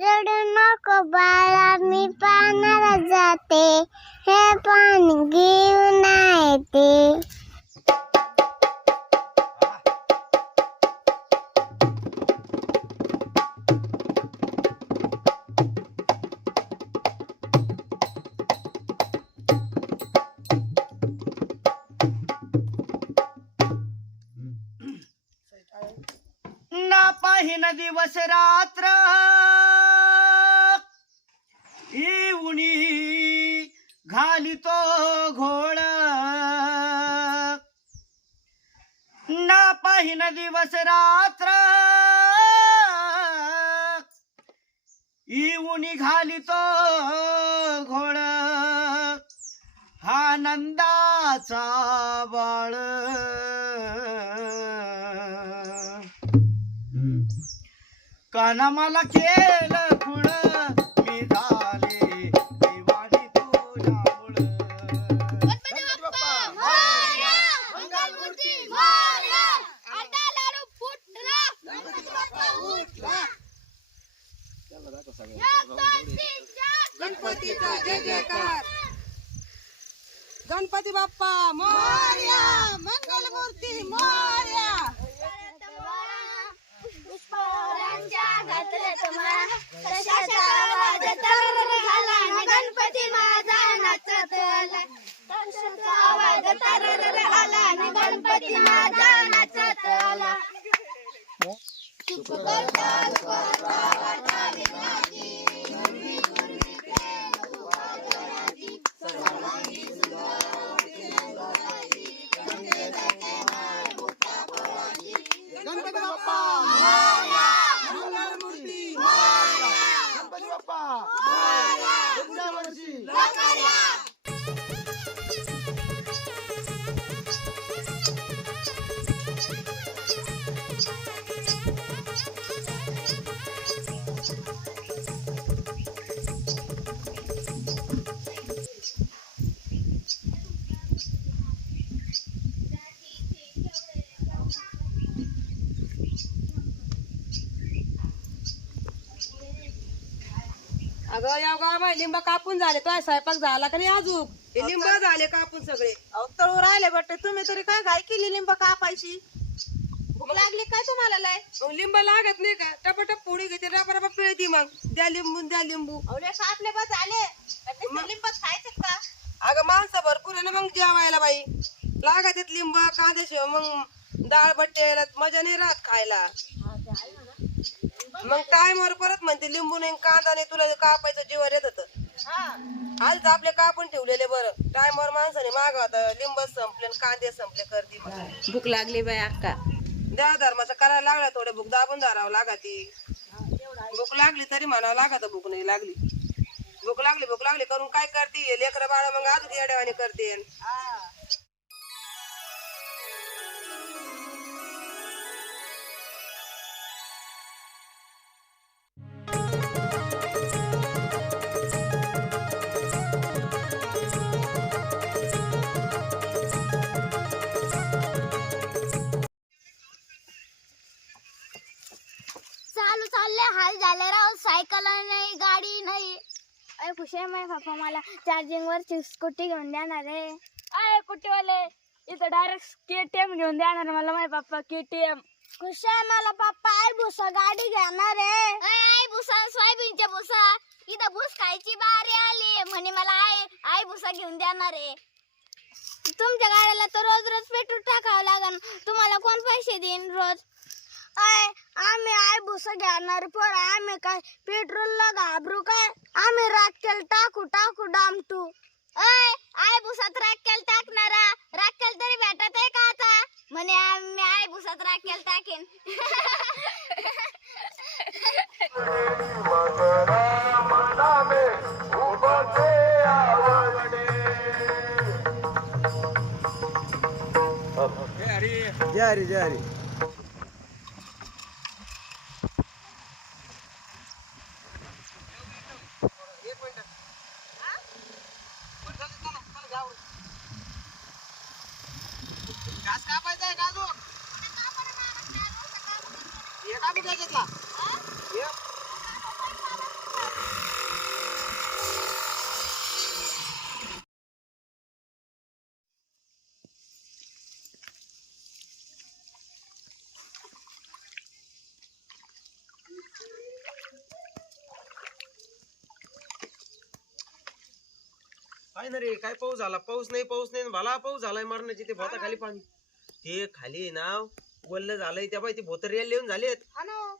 रडू नको बाळा मी पाण्याला जाते. हे पाणी घेऊन येते. ना पाहिन दिवस रात्र. उणी घालितो घोळ ना पाहिन दिवस रात्र उणी घालितो घोळ हा नंदाचा बाळ. काना मला केलं मोर्या मंगलमूर्ती मोर्या. गणपती माझा नाचत आला आवाज तरर आला आणि गणपती माझा नाचत आला गणपती अगं या गावा लिंब कापून झाले. तो स्वयंपाक झाला का नाही अजून? हे लिंब झाले कापून सगळे. तळू राहिले बट तुम्ही तरी काय घाई केली लिंब कापायची? भूक लागली काय तुम्हाला लय? मग लिंब लागत नाही का? टपटप पोळी घेते रपा पिळती मग. द्या लिंबू द्या लिंबू. अवले आपले बस आले लिंब खायचे का? अगं माणसं भरपूर आहे ना मग जेवायला बाई. लागत आहेत लिंब कांद्याशिवाय मग डाळ बट्ट्याला मजा नाही राहत खायला. मग टायमावर परत म्हणते लिंबू नाही कांदा नाही तुला कापायचं जीवर येत होतं आज तर आपले कापून ठेवलेले बरं. टायमावर माणसाने मागवत लिंब संपले आणि कांदे संपले करते मग भूक लागली बाई अक्का. द्या धर्माचं करायला लागला थोडे भूक दाबून धरावं लागती. भूक लागली तरी म्हणावं लागत भूक नाही लागली. भूक लागली भूक लागली करून काय करते? लेकर बाळा मग अजून येड्यावानी करते. सायकल नाही गाडी नाही. अरे खुशी आहे माझ्या पप्पा मला. चार्जिंग वरची स्कूटी घेऊन देणार आहे. अरे कुटीवाले इथं डायरेक्ट केटीएम घेऊन देणार मला माझे पप्पा केटीएम खुश आहे मला पप्पा आई भुसा गाडी घेणार आहे. आई भुसा सोयाबीनच्या भुसा. इथं भुस खायची बारी आली. म्हणे मला आई आई भुसा घेऊन देणार आहे. तुमच्या गाड्याला तर रोज रोज पेट्रोल टाकावं लागन. तुम्हाला कोण पैसे देईन रोज? आय आम्ही आय भुसा घेणार पण आम्ही काय पेट्रोलला घाबरू काय? आम्ही राखेल टाकू टाकू डामटू अय आय भुसात राखेल टाकणारा राखेल तरी भेटत आहे का आता? म्हणे आम्ही आय भुसात राखेल टाकेन. जय हरी जय हरी. घेतला. काय ना रे काय पाऊस झाला? पाऊस नाही पाऊस नाही भला पाऊस झालाय मारण्याची ते भाता खाली पाणी. ते खाली नाव वल्ल झालंय त्या बाई ते भोतर यायला येऊन झालेत. हा ना हो.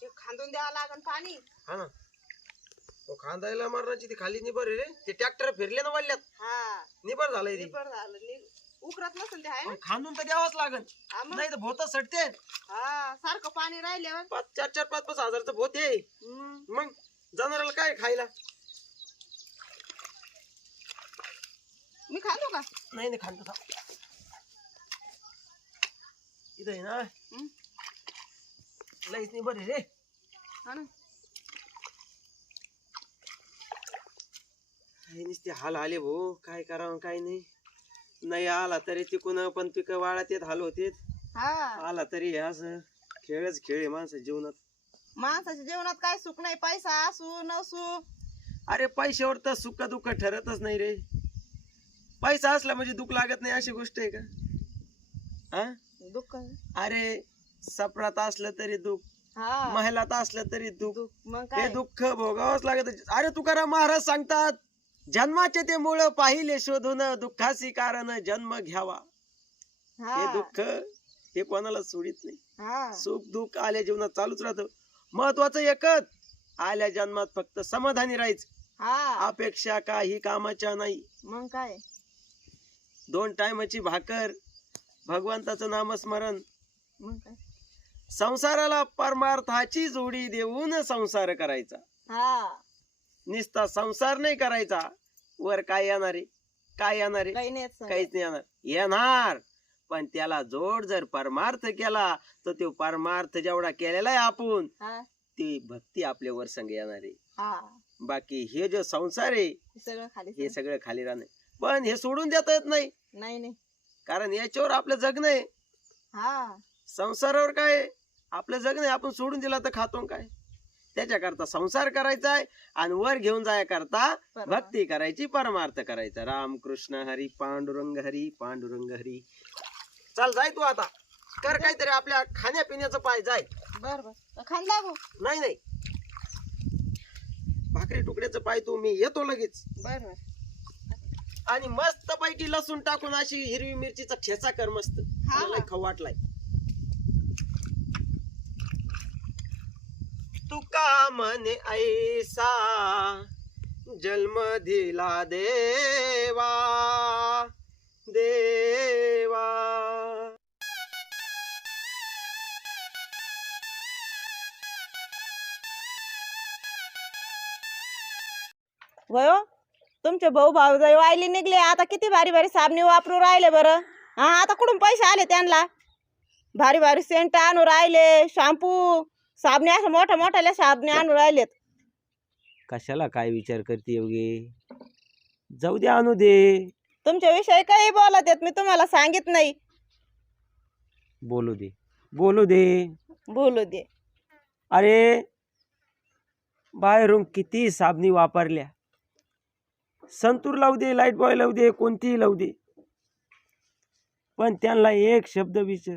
ते खांदून द्यावं लागन पाणी. हा ना. तो खांदायला मरणाची ती खाली निबर रे. ते ट्रॅक्टर फिरले ना वल्ल्यात. हा. निबर झालंय ते. निबर झालं. नि- उकरत नसेल ते आहे ना? खांदून तर द्यावाच लागन. हा मग. नाही तर भोत सटते. हा सारखं पाणी राहिल्यावर. पाच चार चार पाच पाच हजारचं भोत आहे. हम्म. मग जनावराला काय खायला? मी खातो का? नाही नाही खांदो थांब. आहे ना. लईच नाही बरे रे. हा ना. काही नुसते हाल आले भाऊ काय करावं काय नाही. नाही आला तरी तिकून पण पिक वाळात येत हाल होते हा. आला तरी हे असं खेळच खेळ आहे माणसं जीवनात. माणसाच्या जेवणात काय सुख नाही पैसा असू नसू. अरे पैशावर तर सुख दुःख ठरतच नाही रे. पैसा असला म्हणजे दुःख लागत नाही अशी गोष्ट आहे का? हा? दुःख अरे सपरात असलं तरी दुःख हा. महिलात असलं तरी दुःख मग हे काय? दुःख भोगावंच लागत. अरे तुकाराम महाराज सांगतात जन्माचे ते मूळ पाहिले शोधून दुःखासी कारण जन्म घ्यावा. हे. हा दुःख हे कोणाला सोडित नाही. हा. सुख दुःख आल्या जीवनात चालूच राहतं. महत्वाचं एकच आल्या जन्मात फक्त समाधानी राहायचं. हा. अपेक्षा काही कामाच्या नाही. मग काय? दोन टायमाची भाकर भगवंताचं नामस्मरण. संसाराला परमार्थाची जोडी देऊन संसार करायचा. हा. निस्ता संसार नाही करायचा. वर काय येणार आहे? काय येणार आहे. काहीच नाही येणार. येणार. पण त्याला जोड जर परमार्थ केला तर तो परमार्थ जेवढा केलेला आहे आपण ती भक्ती आपल्यावर संग येणार आहे. हा. बाकी हे जो संसार आहे हे सगळं खाली हे सगळं. खाली राहणं पण हे सोडून देता येत नाही. कारण याच्यावर आपलं जगणं आहे. हा. संसारावर काय आहे? आपलं जगणं आहे. आपण सोडून दिला तर खातो काय? त्याच्याकरता संसार करायचा आहे आणि वर घेऊन जाया करता परमार्थ. भक्ती करायची परमार्थ करायचा. राम कृष्ण हरी पांडुरंग हरी पांडुरंग हरी. चल जाय तू आता. कर काहीतरी आपल्या खाण्यापिण्याचं पाय जाय. बर बर खान लागू. नाही नाही. भाकरी तुकड्याचं पाय तू मी येतो लगेच. बर बर आणि मस्त पैकी लसूण टाकून अशी हिरवी मिरचीचा ठेचा कर मस्त. हा. मला खाऊ वाटलाय. तुका म्हणे ऐसा जन्म दिला देवा. देवा. वयो? तुमचे भाऊ भाऊजाई वायली निघले आता किती भारी भारी साबणी वापरू राहिले बरं? हा आता कुठून पैसे आले त्यांना? भारी भारी सेंट आणू राहिले शॅम्पू साबणी अशा मोठ्या मोठ्याल्या साबणी आणू राहिलेत. कशाला काय विचार करते योगी? जाऊ दे आणू दे. तुमच्या विषयी काही बोलत आहेत मी तुम्हाला सांगित नाही. बोलू दे. बोलू दे. बोलू दे. अरे बाहेरून किती साबणी वापरल्या. संतूर लावू दे लाइट बॉय लावू दे कोणतीही लावू दे. पण त्यांना एक शब्द विचार.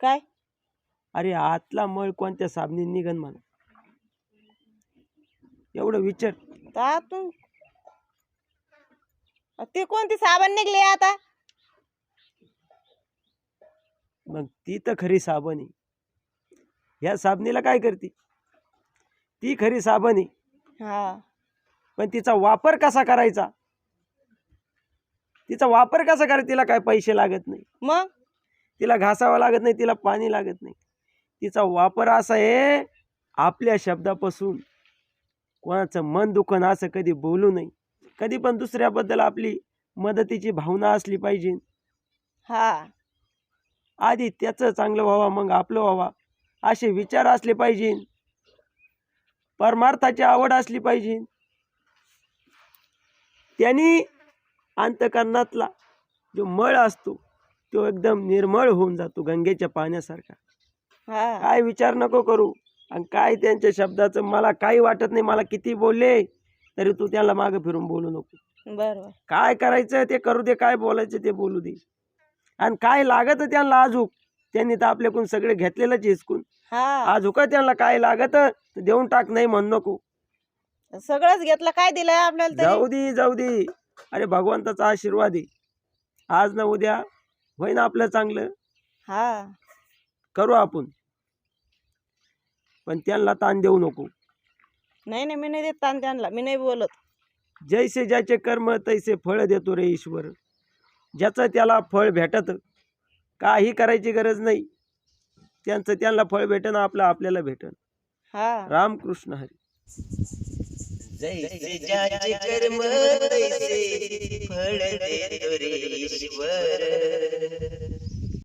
काय? अरे आतला मळ कोणत्या साबणी निघन म्हणा. एवढं विचार. ता तू. ती कोणती साबण निघली आता? मग ती तर खरी साबण आहे. ह्या साबणीला काय करते? ती खरी साबण आहे. हा. पण तिचा वापर कसा करायचा? तिचा वापर कसा करायचा? तिला काय पैसे लागत नाही. मग? तिला घासावं लागत नाही तिला पाणी लागत नाही. तिचा वापर असा आहे आपल्या शब्दापासून. कोणाचं मन दुखन असं कधी बोलू नये. कधी पण दुसऱ्याबद्दल आपली मदतीची भावना असली पाहिजे. हा. आधी त्याचं चांगलं व्हावा मग आपलं व्हावा असे विचार असले पाहिजे. परमार्थाची आवड असली पाहिजे. त्यांनी अंतकरणातला जो मळ असतो तो एकदम निर्मळ होऊन जातो गंगेच्या पाण्यासारखा. काय विचार नको करू. आणि काय त्यांच्या शब्दाचं मला काही वाटत नाही मला किती बोलले तरी तू त्याला मागं फिरून बोलू नको. बर बर काय करायचं ते करू दे काय बोलायचं ते बोलू दे. आणि काय लागत त्यांना आजूक त्यांनी तर आपल्याकडून सगळे घेतलेलंच हिसकून. आजूक त्यांना काय लागत देऊन टाक नाही म्हण नको. सगळंच घेतलं. काय दिलंय आपल्याला तरी? जाऊ दे जाऊ दे. अरे भगवंताचा आशीर्वाद आहे. आज ना उद्या होईन आपलं चांगलं. हा. करू आपण. पण त्यांना ताण देऊ नको. नाही नाही मी नाही देत ताण त्यांना. मी नाही बोलत. जैसे ज्याचे कर्म तैसे फळ देतो रे ईश्वर. ज्याचं त्याला फळ भेटत काही करायची गरज नाही. त्यांचं त्यांना फळ भेटन आपलं आपल्याला भेटन. हा. रामकृष्ण हरी. जैसे ज्याचे कर्म तैसे फळ देतो रे ईश्वर.